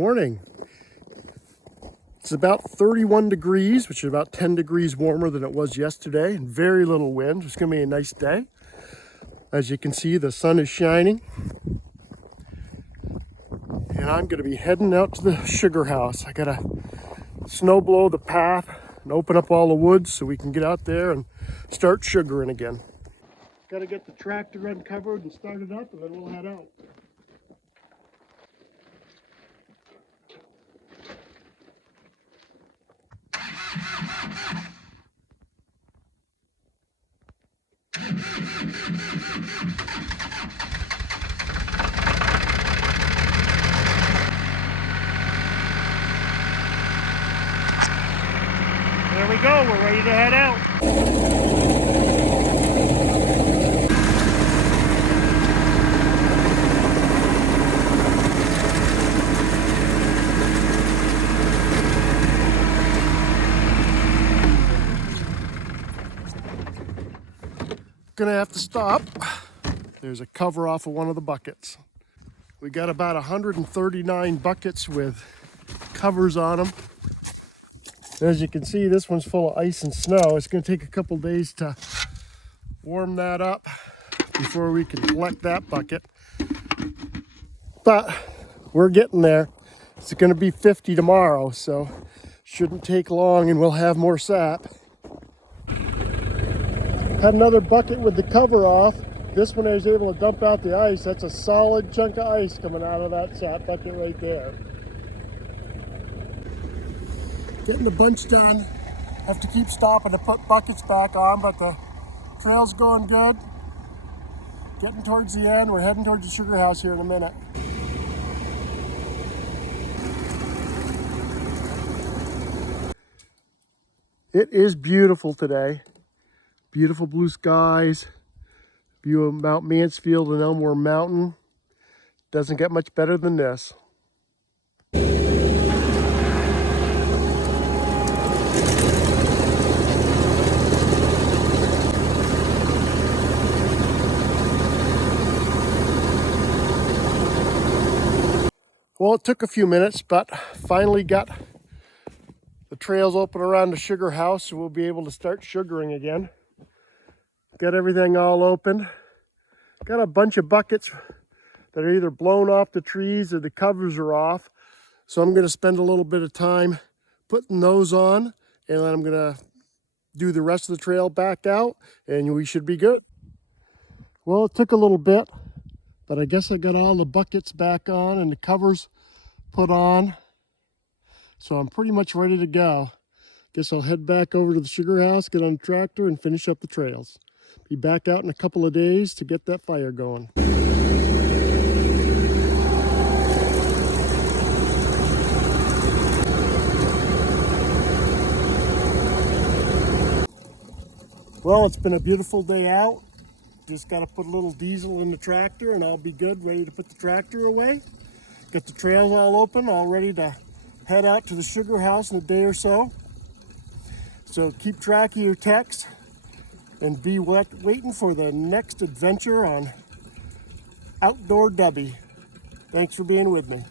Morning. It's about 31 degrees, which is about 10 degrees warmer than it was yesterday, and very little wind. It's going to be a nice day. As you can see, the sun is shining. And I'm going to be heading out to the sugar house. I got to snow blow the path and open up all the woods so we can get out there and start sugaring again. Got to get the tractor uncovered and started up, and then we'll head out. There we go, we're ready to head out. Gonna have to stop. There's a cover off of one of the buckets. We got about 139 buckets with covers on them. As you can see, this one's full of ice and snow. It's going to take a couple days to warm that up before we can collect that bucket. But we're getting there. It's going to be 50 tomorrow, so shouldn't take long and we'll have more sap. Had another bucket with the cover off. This one I was able to dump out the ice. That's a solid chunk of ice coming out of that sap bucket right there. Getting the bunch done. Have to keep stopping to put buckets back on, but the trail's going good. Getting towards the end. We're heading towards the sugar house here in a minute. It is beautiful today. Beautiful blue skies. View of Mount Mansfield and Elmore Mountain. Doesn't get much better than this. Well, it took a few minutes, but finally got the trails open around the sugar house, so we'll be able to start sugaring again. Got everything all open. Got a bunch of buckets that are either blown off the trees or the covers are off. So I'm going to spend a little bit of time putting those on, and then I'm going to do the rest of the trail back out, and we should be good. Well, it took a little bit, but I guess I got all the buckets back on and the covers put on. So I'm pretty much ready to go. Guess I'll head back over to the sugar house, get on the tractor, and finish up the trails. Be back out in a couple of days to get that fire going. Well, it's been a beautiful day out. Just got to put a little diesel in the tractor and I'll be good, ready to put the tractor away. Get the trails all open, all ready to head out to the sugar house in a day or so. So keep track of your texts and be waiting for the next adventure on Outdoor Dubby. Thanks for being with me.